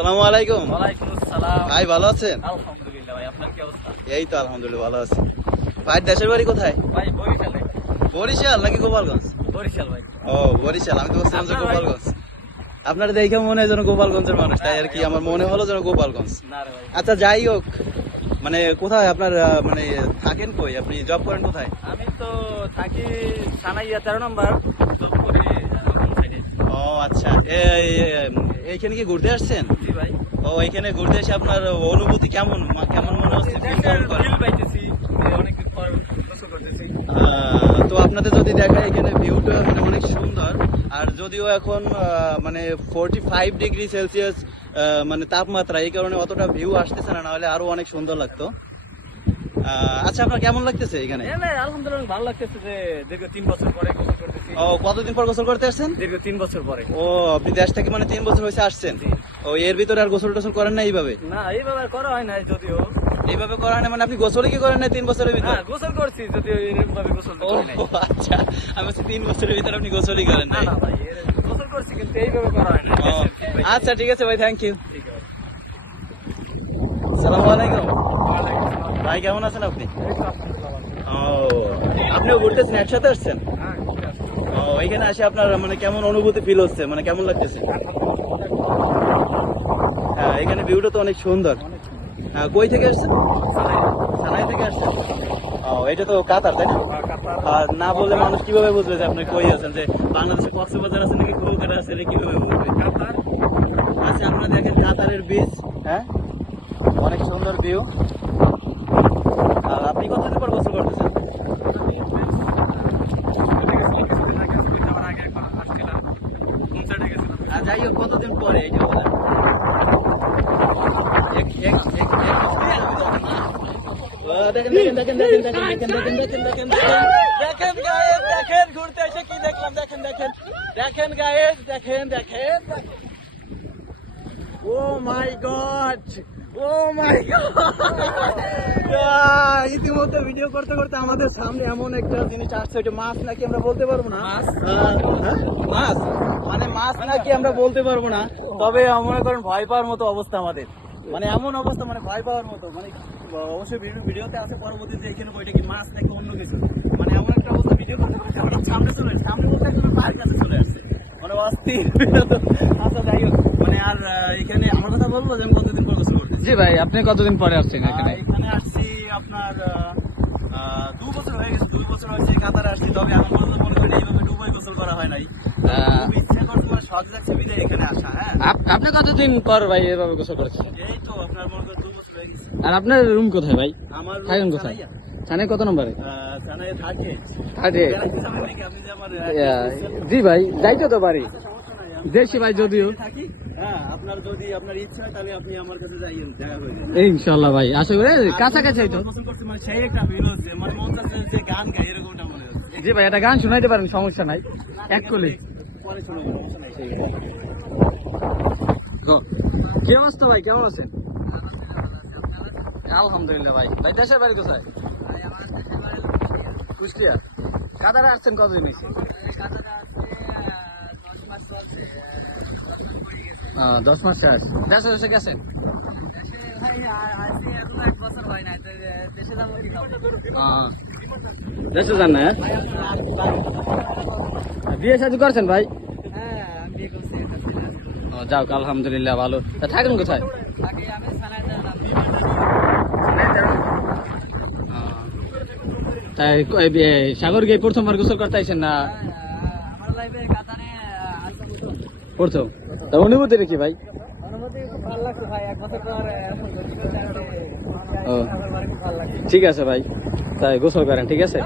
আসসালামু আলাইকুম। ওয়ালাইকুম আসসালাম। ভাই ভালো আছেন? আলহামদুলিল্লাহ ভাই, আপনার কি অবস্থা? এই তো আলহামদুলিল্লাহ ভালো আছি। ভাই দেশের বাড়ি কোথায়? ভাই বরিশালে। বরিশাল নাকি গোপালগঞ্জ? বরিশাল ভাই। ও বরিশাল, আমি তো বলছিলাম যে আপনার ভাই? গোপালগঞ্জ। আপনার দেখে মনে হয় যেন গোপালগঞ্জের মানুষ, তাই আর কি আমার মনে হলো যেন গোপালগঞ্জ। না রে ভাই, আচ্ছা যাই হোক, মানে কোথায় আপনার মানে থাকেন কই, আপনি জব করেন কোথায়? আমি তো থাকি সানাইয়া 13 নম্বর জব করি কোন সাইডে। ও আচ্ছা, এইখানে কি ঘুরতে আসছেন? জি ভাই। ও এখানে ঘুরতে এসে আপনার অনুভূতি কেমন কেমন মনে হচ্ছে, ফিল কেমন করেন? ফিল পাইতেছি যে অনেকদিন পর গোসল করতেছি। তো আপনাদের যদি দেখায় এখানে ভিউটা মানে অনেক সুন্দর। আর যদিও এখন মানে 45°C মানে তাপমাত্রা, এই কারণে অতটা ভিউ আসতেছে না, নাহলে আরো অনেক সুন্দর লাগতো। আচ্ছা আপনার কেমন লাগতেছে এখানে? ভাই আলহামদুলিল্লাহ ভালো লাগতেছে যে দীর্ঘ 3 বছর পরে গোসল করতেছি। ও কতদিন পর গোসল করতে আসছেন? দীর্ঘ 3 বছর পরে। ও আপনি দেশ থেকে মানে 3 বছর হয়েছে আসছেন? ও এর ভিতরে আর গোসল টোসল করেন না এইভাবে? না এইভাবে আর করা হয় না, যদিও এইভাবে করা হয় না মানে আপনি গোসলই কি করেন না 3 বছরের ভিতরে? হ্যাঁ গোসল করছি, যদিও এরকম ভাবে গোসল ও করি নাই। আচ্ছা, আমি বলছি 3 বছরের ভিতরে আপনি গোসলই করেন না নাই। না ভাই, গোসল করছি কিন্তু এইভাবে করা হয় না। ও, আচ্ছা ঠিক আছে ভাই, থ্যাংক ইউ। ঠিক আছে। আসসালামু আলাইকুম। ভাই কেমন আছেন আপনি? ও আপনিও ঘুরতেছেন, একসাথে আসছেন? ও এখানে আসে আপনার মানে কেমন অনুভূতি ফিল হচ্ছে, মানে কেমন লাগতেছে? হ্যাঁ এখানে ভিউটা তো অনেক সুন্দর। হ্যাঁ কই থেকে আসছেন? সানাই থেকে আসছেন? ও এটা তো কাতার তাই না? আর না বললে মানুষ কিভাবে বুঝবে যে আপনি কই আছেন, যে বাংলাদেশে কক্সবাজার আছে নাকি কলকাতা আছে, এটা কিভাবে বুঝবে? আচ্ছা আপনারা দেখেন কাতারের বিচ, হ্যাঁ অনেক সুন্দর ভিউ। আর আপনি কতদিন পর গোসল করতেছেন? আর যাই হোক কতদিন পরে এইটা বলেন? দেখেন দেখেন দেখেন দেখেন দেখেন দেখেন দেখেন দেখেন দেখেন দেখেন গায়েস, দেখেন ঘুরতে এসে কি দেখলাম, দেখেন দেখেন দেখেন গায়েস, দেখেন দেখেন। ও মাই গড, ও মাই গড, ইতিমধ্যে ভিডিও করতে করতে আমাদের সামনে এমন একটা জিনিস আসছে, ওইটা মাছ নাকি আমরা বলতে পারবো না। মাছ মানে মাছ নাকি আমরা বলতে পারবো না, তবে মনে করেন ভয় পাওয়ার মতো অবস্থা আমাদের, মানে এমন অবস্থা মানে ভয় পাওয়ার মতো, মানে অবশ্যই ভিডিওতে আছে পরবর্তীতে এখানে ওইটা কি মাছ নাকি অন্য কিছু, মানে এমন একটা অবস্থা ভিডিও করতে করতে হঠাৎ সামনে চলে আসছে, সামনে বলতে একদম পায়ের কাছে চলে আসছে, মানে অস্থির। আচ্ছা যাই হোক, মানে আর এখানে আমার কথা বলবো যে আমি কতদিন পর গোসল করতেছি। জি ভাই, আপনি কতদিন পরে আসছেন এখানে? এখানে আসছি আপনার 2 বছর হয়ে গেছে, 2 বছর হয়েছে কাতারে আসছি, তবে আমার মনে করি এইভাবে ডুবাই গোসল করা হয় নাই। খুব ইচ্ছে করছে, মানে শখ যাচ্ছে বিদে এখানে আসা। হ্যাঁ আপনি কতদিন পর ভাই এভাবে গোসল করেছেন? এই তো আপনার মনে করেন 2 বছর হয়ে গেছে। আর আপনার রুম কোথায় ভাই? আমার থাকেন কোথায়? থানায় কত নম্বরে? থানায় থাকে। থাকে। বেড়াতে যাবেন নাকি আপনি, যে আমার জি ভাই, যাইতে তো পারি আচ্ছা, সমস্যা নাই, দেশি ভাই যদিও। থাকি। হ্যাঁ আপনার যদি আপনার ইচ্ছা হয় তাহলে আপনি আমার কাছে যাইয়েন, দেখা করে দিন। ইনশাল্লাহ ভাই, আশা করি কাছাকাছি তো। গোসল করতে মানে সেই একটা ফিল হচ্ছে, মানে মন চাচ্ছে যে গান গাই, এরকমটা মনে হচ্ছে। জি ভাই, একটা গান শোনাইতে পারেন, সমস্যা নাই, এক কলি। পরে শোনাবো, সমস্যা নাই। কি অবস্থা ভাই, কেমন আছেন? আলহামদুলিল্লাহ ভাই। ভাই দেশের বাড়ি কোথায়? কুষ্টিয়া। কাতারে আসছেন কতদিন হয়েছে? 10 মাস শেষ। দেশে দেশে গেছেন? দেশে যান না? বিয়ে শাদী করছেন ভাই? যাও আলহামদুলিল্লাহ ভালো। তা থাকেন কোথায়? তাই সাগর গিয়ে প্রথমবার গোসল করতে আইসেন না? প্রথম। তা অনুভূতি নাকি ভাই? ও ঠিক আছে ভাই, তাই গোসল করেন, ঠিক আছে।